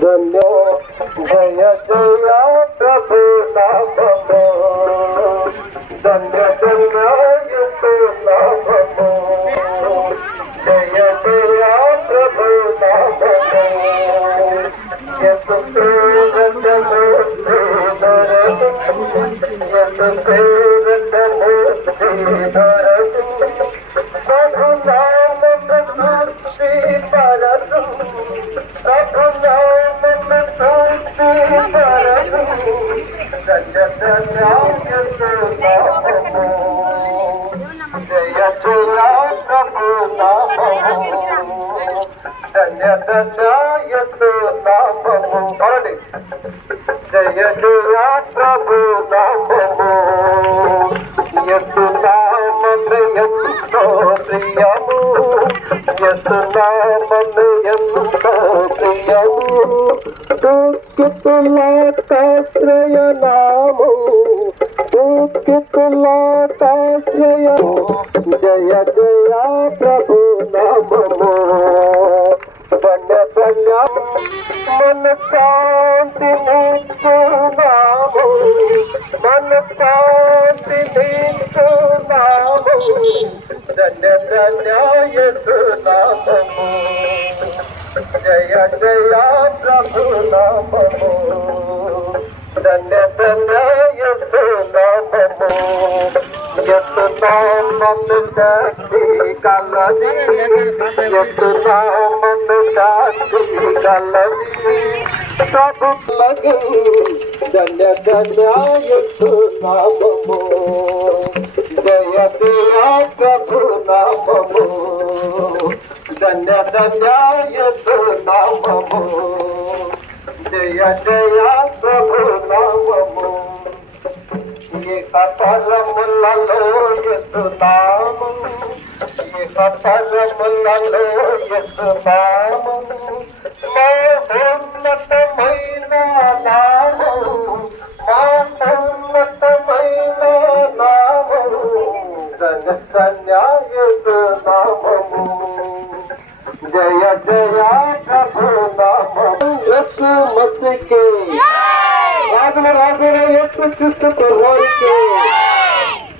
ధన్యో జయ జయ ప్రభు నామము ధన్య ధన్య యేసు నామము జయ జయ ప్రభు నామము యేసు ప్రేరతము శ్రీధరము యేసు ప్రేరతము శ్రీధరము ప్రభు నామము శ్రీధరము ప్రభు నామము శ్రీధరము ధన్య ధన్య యేసు నామము జయ జయ ప్రభు నామము ధన్య ధన్య యేసు నామము పరండి జయ జయ ప్రభు నామము యేసు నామము ఎంతో ప్రియము యేసు నామము ఎంతో ప్రియము దుఃఖితులాశ్రయ నామము దుఃఖితులాశ్రయ జయ జయ ప్రభు నామము ధన్య ధన్య మన శాంతి నీచునాము మన శాంతి నీచునాము ధన్య ధన్య యేసు నామము జయ జయ ప్రభు నామము ధన్య ధన్య యేసు నామము యేసు నామము శక్తి కలది యేసు నామము శక్తి కలది ప్రభు లగి ధన్య ధన్య యేసు నామము జయ జయ ప్రభు నామము ధన్య ధన్య యేసు నామము జయ జయ ప్రభు నామము ఏకతరములలో యేసు నామము ఏకతరములలో యేసు నామము మహోన్నతమైన నామము మహోన్నతమైన నామము ధన్య ధన్య యేసు నామము జయ జయ ప్రభు నామము యేసు మసీహే రాజుల రాజుల యేసు క్రీస్తు ప్రభువారికి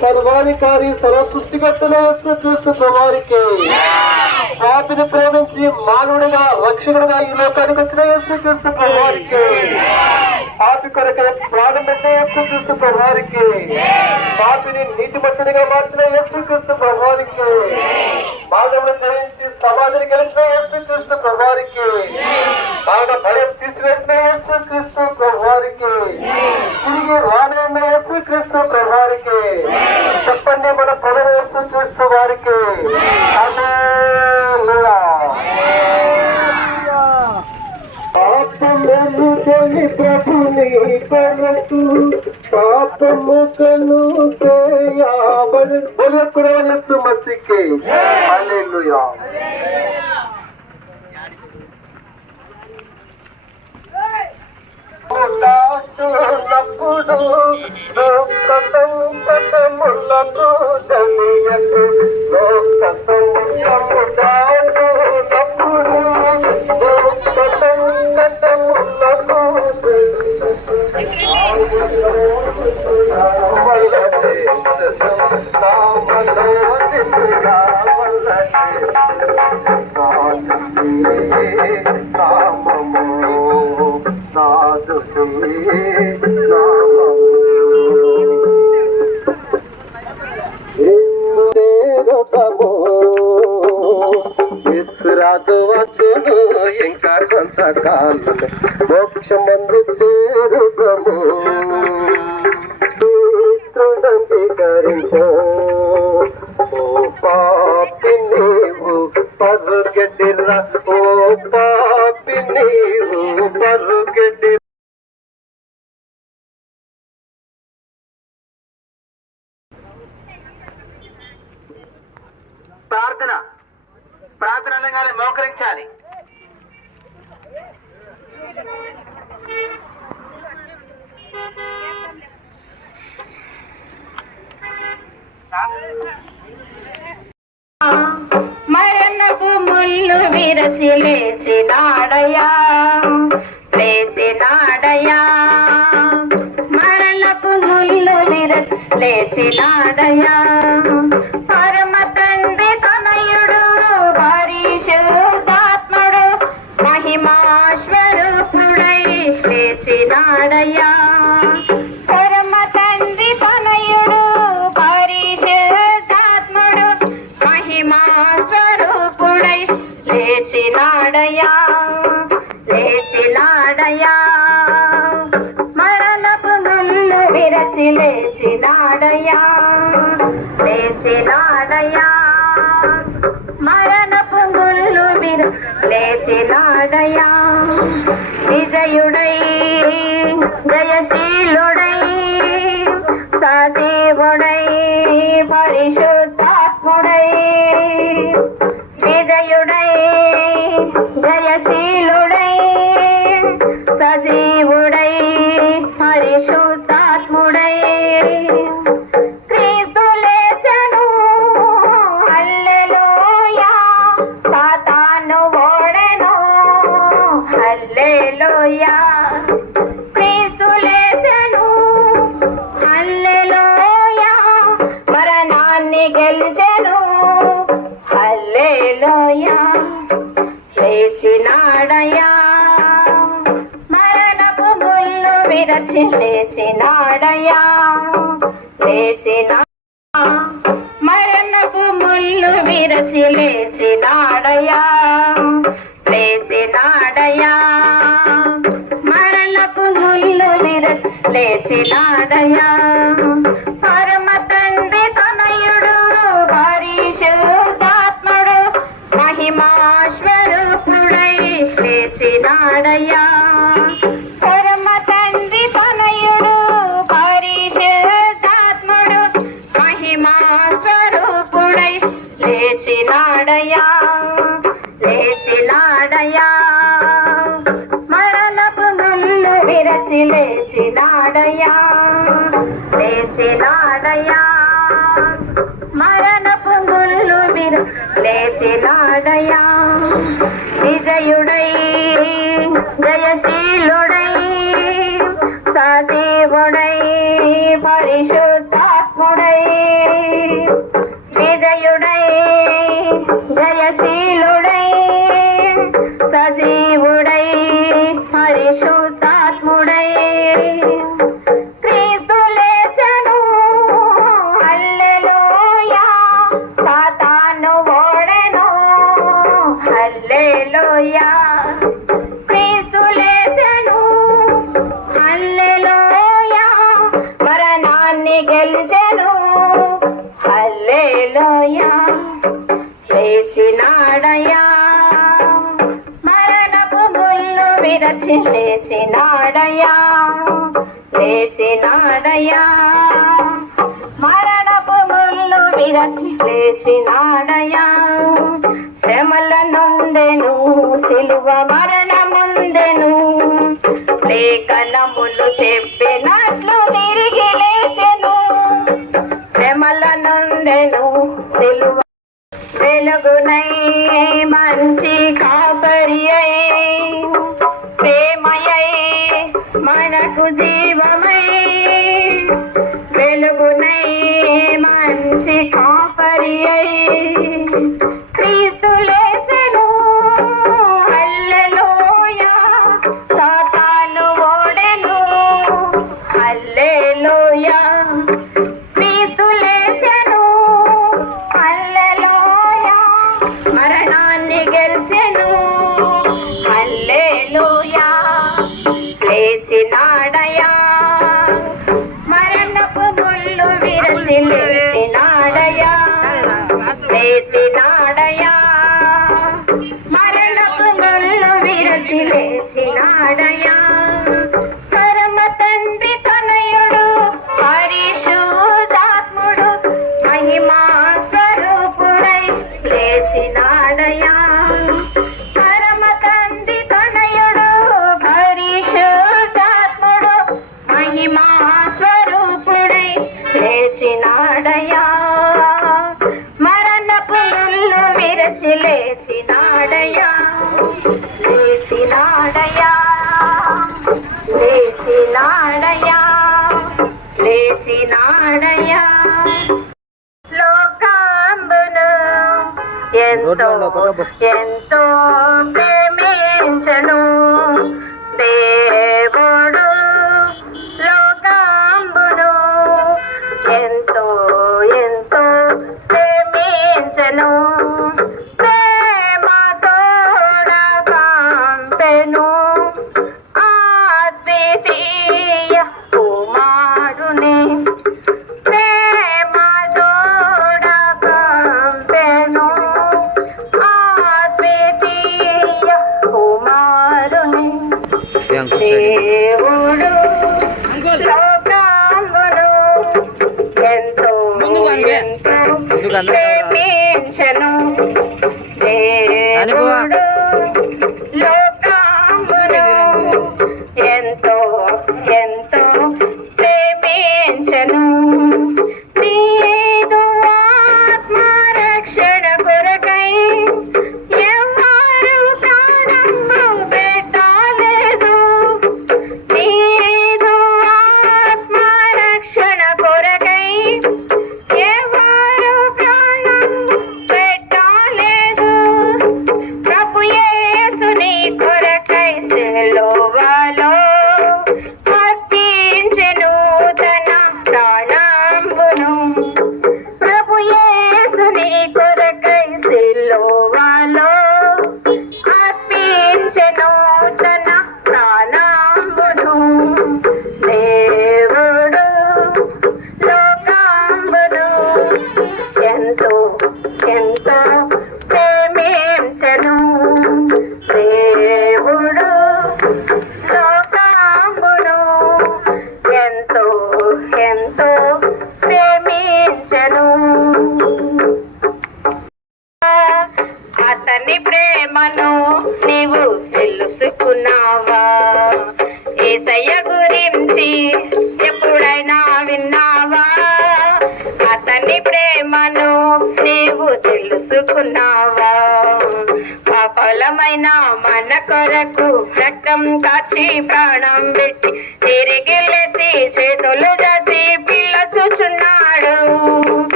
సర్వాధికారి సర్వ సృష్టికర్తల యేసు క్రీస్తు ప్రభువారికి పాపిని ప్రేమించి మానవుడిగా రక్షకుడిగా ఈ లోకానికి వచ్చిన యేసు క్రీస్తు ప్రభువారికి పాపి కొరకై ప్రాణం పెట్టిన యేసు క్రీస్తు ప్రభువారికి పాపిని నీతిమంతునిగా మార్చిన యేసు క్రీస్తు ప్రభువారికి మానవుడు జయించి సమాధిని గెలిచిన యేసు క్రీస్తు ప్రభువారికి మానవ భయం తీసివేసిన యేసు క్రీస్తు ప్రభువారికి తిరిగి రానున్న యేసు క్రీస్తు ప్రభువారికి చెప్పండి మన ప్రభు యేసు క్రీస్తు వారికి పాపమును ప్రభుని కొరకు పాపము కను చేయబడి యేసు మసీహే హల్లెలూయా దాటునప్పుడు లోక సంకటములకు జమియకు లోక సంకటము దాటునప్పుడు లోక సంకటములకు రాజు వచ్చును ఇంకా కొంతకాలం మోక్షమందు చేరుగము అంగీకరించు ఓ పాపి నీవు పరుగెడ్డిరా ఓ పాపి నీవు పరుగెడ్డి ప్రార్థనగా మోకరించాలి. మరణపు ముళ్ళు విరచి లేచినాడయా, లేచినాడయ్యా మరణపు ముళ్ళు లేచినాడయ్యా పరమ తండ్రి తనయుడు పరిశుద్ధాత్ముడు మహిమాస్వరూపుడై లేచినాడయ్యా పరమ తండ్రి తనయుడు పరిశుద్ధాత్ముడు మహిమాస్వరూపుడై లేచినాడయ్యా లేచినాడయ్యా మరణపు ముళ్ళు విరచి లేచినాడయ్యా లేచినాడయ్యా మరణపు ముళ్ళు లేచినాడయ్యా విజయుడై జయశీలుడై సజీవుడై పరిశుద్ధాత్ముడై విజయుడై జయశీలుడై సజీవుడై పరిశుద్ధాత్ముడై క్రీస్తు లేచెను హల్లెలూయా సాతాను ఓడెను హల్లెలూయా క్రీస్తు లేచెను హల్లెలూయా మరణాన్ని గెలిచెను హల్లెలూయా లేచినాడయ్యా మరణపు ముళ్ళు విరచి లేచినాడయ్యా లేచినా మరణపు ముళ్ళు విరచి లేచినాడయ్యా లేచినాడయ్యా మరణపు ముళ్ళు విరచి లేచినాడయ్యా పరమ తండ్రి తనయుడు పరిశుద్ధాత్ముడు మహిమాస్వరూపుడై లేచినాడయ్యా పరమ తండ్రి తనయుడు పరిశుద్ధాత్ముడు మహిమాస్వరూపుడై లేచినాడయ్యా లేచినాడయ్యా మరణపు ముళ్ళు విరచి లేచినాడయ్యా లేచినాడయ్యా మరణపు ముళ్ళు లేచినాడయ్యా విజయుడై జయశీలుడై సజీవుడై పరిశుద్ధాత్ముడై విజయుడై జయశీలుడై సజీవుడై పరిశుద్ధాత్ముడై క్రీస్తు లేచెను హల్లెలూయా సాతాను ఓడెను హల్లెలూయా క్రీస్తు లేచెను హల్లెలూయా మరణాన్ని గెలిచెను హల్లెలూయా లేచినాడయ్యా మరణపు ముళ్ళు విరచి లేచినాడయ్యా లేచినాడయ్యా మరణపు ముళ్ళు విరచి లేచినాడయ్యా శ్రమల నుండెను సిలువ మరణముందెను లేఖనములు చెప్పినట్లు తిరిగి లేచెను శ్రమల నుండెను సిలువ వెలుగునై మంచి కాపరి అయి ప్రేమయై మనకు జీవమై వెలుగునై మంచి కాపరి అయి క్రీస్తు లేచెను హల్లెలూయా సాతాను ఓడెను హల్లెలూయా క్రీస్తు లేచెను హల్లెలూయా మరణాన్ని గెలిచెను హల్లెలూయా లేచినాడయ్యా మరణపు ముళ్ళు విరచి లేచినాడయ్యా లేచినాడయ్యా మరణపు ముళ్ళు విరచి లేచినాడయ్యా పరమ తండ్రి తనయుడు పరిశుద్ధాత్ముడు మహిమా స్వరూపుడై లేచినాడయ్యా పరమ తండ్రి తనయుడు పరిశుద్ధాత్ముడు మహిమా స్వరూపుడై లేచినాడయ్యా మరణపు ముళ్ళు విరచి లేచినాడయ్యా లేచినాడయ్యా ఎంతో ప్రేమించెను దేవుడు లోకంబును ఎంతో ఎంతో ప్రేమించెను ప్రేమతోడ పంపెను అద్వితీయ కుమారుని ప్రేమతోడ పంపెను అద్వితీయ కుమారుని దేవుడు లోకంబును ఎంతో ఎంతో ప్రేమించెను దేవుడు లోకంబును ఎంతో ఎంతో ప్రేమించెను నీదు ఆత్మరక్షణ కొరకై ఎవ్వరు ప్రాణము పెట్టలేదు నీదు ఆత్మరక్షణ కొరకై ఎవరు ప్రాణము పెట్టలేదు ప్రభు యేసుని కొరకై సిలువలో అర్పించెను తన ప్రాణంబును ప్రభు యేసుని కొరకై సిలువలో అర్పించెను తన ప్రాణంబును దేవుడు లోకంబును ఎంతో ఎంతో ప్రేమించెను దేవుడు లోకంబును ఎంతో ఎంతో ప్రేమించెను అతని ప్రేమను నీవు తెలుసుకున్నావా యేసయ్య గురించి ఎప్పుడైనా విన్నావా అతని ప్రేమను నీవు తెలుసుకున్నావా పాపలమైన మన కొరకు రక్తం కాచి ప్రాణం పెట్టి తిరిగి లేచి చేతులు జాచి పిల్ల చూచున్నాడు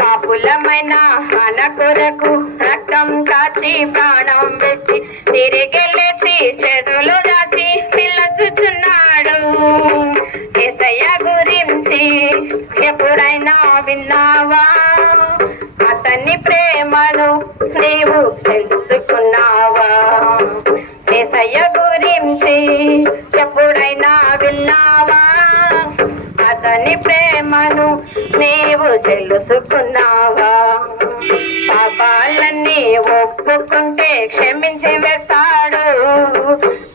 పాపులమైన మన కొరకు రక్తం కాచి ప్రాణం పెట్టి తిరిగి లేచి చేతులు దాచి పిల్ల చూచున్నాడు యేసయ్య గురించి ఎప్పుడైనా విన్నావా అతని ప్రేమను నీవు తెలుసుకున్నావా యేసయ్య గురించి ఎప్పుడైనా విన్నావా అతని ప్రేమను నీవు తెలుసుకున్నావా పాపాలన్నీ ఒప్పుకుంటే క్షమించి వేస్తాడు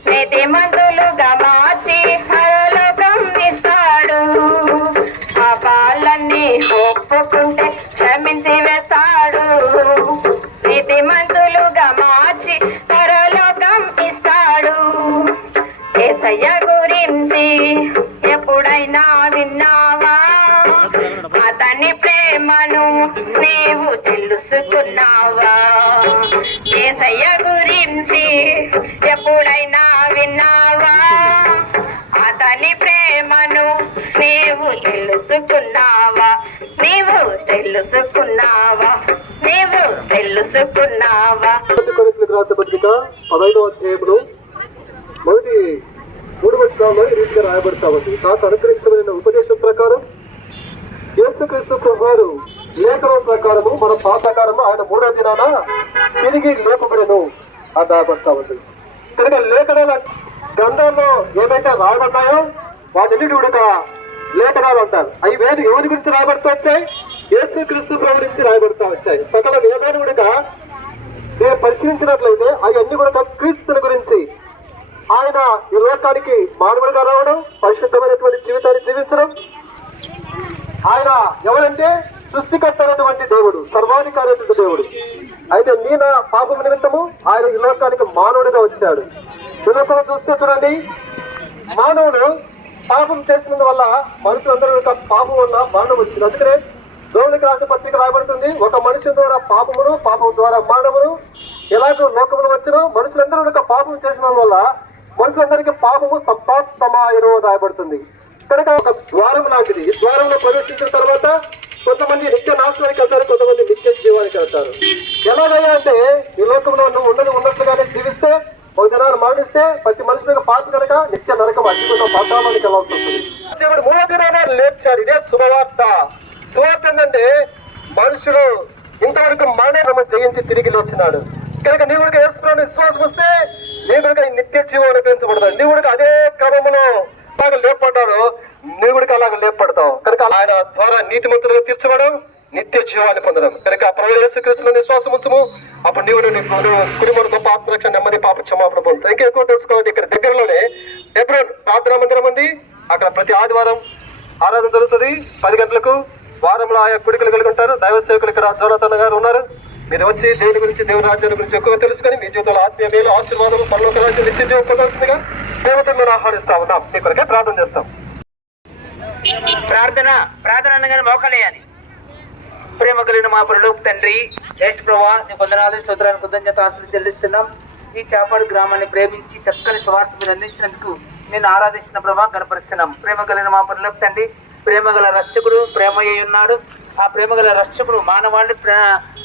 నీతిమంతులుగా మార్చి పరలోకం ఇస్తాడు పాపాలన్నీ ఒప్పుకుంటే క్షమించి వేస్తాడు నీతిమంతులుగా మార్చి పరలోకం ఇస్తాడు యేసయ్య గురించి ఎప్పుడైనా విన్నావా అతని ప్రేమను నీవు తెలుసుకున్నావా యేసయ్య గురించి ఎప్పుడైనా విన్నావా అతని ప్రేమను నీవు తెలుసుకున్నావా నీవు తెలుసుకున్నావా నీవు తెలుసుకున్నావా కొరింథీయులకు రాసిన పత్రిక 15వ అధ్యాయంలో మొదటి 3 వచనాల్లో ఈ రీతిగా రాయబడతా ఉంది నాకు అనుగ్రహించబడిన ఉపదేశం ప్రకారం యేసుక్రీస్తు ప్రభువారు లేఖనం ప్రకారము మన పాత ప్రకారము ఆయన 3వ దినాన తిరిగి లేపబడెను అని రాయబడతా ఉంది తిరిగి లేఖనాల గ్రంథంలో ఏవైతే రాయబడ్డాయో వాటిని కూడా లేఖనాలు అంటారు అవి ఎవరి గురించి రాయబడుతూ వచ్చాయి యేసుక్రీస్తు ప్రభు గురించి రాయబడుతూ వచ్చాయి సకల వేదాలు కూడా నేను పరిశీలించినట్లయితే అవన్నీ కూడా క్రీస్తుని గురించి ఆయన ఈ లోకానికి మానవుడిగా రావడం పరిశుద్ధమైనటువంటి జీవితాన్ని జీవించడం ఆయన ఎవరంటే సృష్టికర్త అయినటువంటి దేవుడు సర్వాధికారైనటువంటి దేవుడు అయితే నీ నా పాపం నిమిత్తము ఆయన ఈ లోకానికి మానవుడిగా వచ్చాడు ఈ లోకంలో చూస్తే చూడండి మానవుడు పాపం చేసినందువల్ల మనుషులందరూ యొక్క పాపం వల్ల మరణం వచ్చింది అందుకనే రోమిలికి రాసిన పత్రిక రాయబడుతుంది ఒక మనిషి ద్వారా పాపమును పాపం ద్వారా మరణమును ఎలాగో లోకములు వచ్చినో మనుషులందరూ యొక్క పాపం చేసిన వల్ల మనుషులందరికీ పాపము సంపాప్తమాయను రాయబడుతుంది కనుక ఒక ద్వారం లాంటిది ఈ ద్వారంలో ప్రవేశించిన తర్వాత కొంతమంది నిత్య నాశనానికి వెళ్తారు, కొంతమంది నిత్య జీవానికి వెళ్తారు. ఎలాగయ్యా అంటే ఈ లోకంలో నువ్వు ఉన్నట్లుగానే జీవిస్తే ఒక దినాన్ని మరణిస్తే ప్రతి మనిషి మీద పాపి కనుక నిత్య నరకం అగ్గిగుండం పాతాళానికి వెళ్ళాల్సి వస్తుంది. దేవుడు మూడో దినాన లేచాడు. ఇదే శుభవార్త. శుభవార్త ఏంటంటే మనుషులు ఇంతవరకు మరణం జయించి తిరిగి లేచినాడు కనుక నీ కూడా యేసుప్రభువుని విశ్వాసం వస్తే నీ కూడా నిత్య జీవం అనుగ్రహించబడతాడు. నీ కూడా అదే క్రమంలో బాగా లేపడ్డాడు, నీ కూడా అలాగ లేపడతావు కనుక ఆయన ద్వారా నీతిమంతులుగా తీర్చబడం, నిత్య జీవాన్ని పొందడం కనుక ప్రభు యేసుక్రీస్తులో విశ్వాసం ఉంచము. అప్పుడు నీవు కుటుంబంలో గొప్ప ఆత్మరక్షణ, నెమ్మది, పాప క్షమాపణ పొందుతావు. ఇంకా ఎక్కువ తెలుసుకోవాలి. ఇక్కడ దగ్గరలోనే హెబ్రోన్ ప్రార్థనా మందిరం ఉంది. అక్కడ ప్రతి ఆదివారం ఆరాధన జరుగుతుంది 10 గంటలకు. వారంలో ఆయా కుడికలు కలిగి ఉంటారు. దైవ సేవకులు ఇక్కడ జోనాథన్ గారు ఉన్నారు. మీరు వచ్చి దేవుని గురించి, దేవుని రాజ్యాల గురించి ఎక్కువగా తెలుసుకొని మీ జీవితంలో ఆత్మీయ మేలు, ఆశీర్వాదం, పరలోక రాజ్యం, నిత్య జీవం పొందాల్సిందిగా దేవతను మేము ఆహ్వానిస్తా ఉన్నాం. మీ కొరకే ప్రార్థన చేస్తాం. ప్రార్థన అనగానే మోకలేయాలి. ప్రేమ కలిగిన మా పరలోక తండ్రి యేసు ప్రభువా, నీ వందనాలు, స్తోత్రాలు, కృతజ్ఞతాస్తుతులు చెల్లిస్తున్నాం. ఈ చాపాడు గ్రామాన్ని ప్రేమించి చక్కని సువార్త మీరు అందించినందుకు నేను ఆరాధించిన ప్రభావ కనపరుస్తున్నాం. ప్రేమ కలిగిన మా పరలోక తండ్రి, ప్రేమ గల రక్షకుడు ప్రేమయ్య ఉన్నాడు. ఆ ప్రేమ గల రక్షకుడు మానవాళి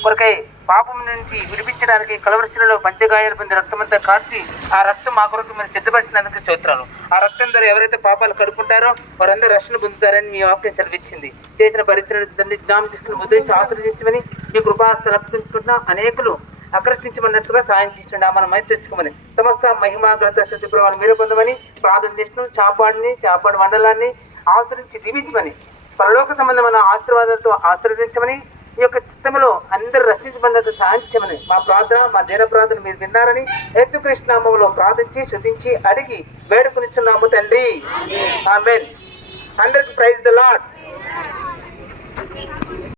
కొరకై పాపం నుంచి విడిపించడానికి కలవరిశిలలో పంచగాయాలు పొంది రక్తమంతా కార్చి ఆ రక్తం మా కొరకు మీరు సిద్ధపరిచినందుకు స్తోత్రాలు. ఆ రక్తం ద్వారా ఎవరైతే పాపాలు కడుపుకుంటారో వారందరూ రక్షణ పొందుతారని మీ వాక్యం సెలవిచ్చింది. చేసిన పరిచయం తండ్రి జ్ఞానం తీసుకుని ముద్రించి ఆశ్రయించమని మీ కృపాస్త రక్షించుకుంటున్న అనేకులు ఆకర్షించమన్నట్లుగా సాయం చేస్తుండే మనం మైత్రి తెచ్చుకోమని సమస్త మహిమ ఘనత శుద్ధి ప్రభావాలు మీరు పొందమని ప్రార్థన చేస్తున్నాం. చాపాడు మండలాన్ని ఆశ్రయించి దీవించమని పరలోక సంబంధమైన ఆశీర్వాదాలతో ఆశీర్వదించమని ఈ యొక్క చిత్తంలో అందరూ రక్షించబడినట్టు సాధించమని మా ప్రార్థన, మా దేన ప్రార్థన మీరు విన్నారని యేసుక్రీస్తు నామములో ప్రార్థించి శుద్ధించి అడిగి వేడుకొనిచున్నాము తండ్రి. ఆమేన్. అందరికి ప్రైజ్ ది లార్డ్.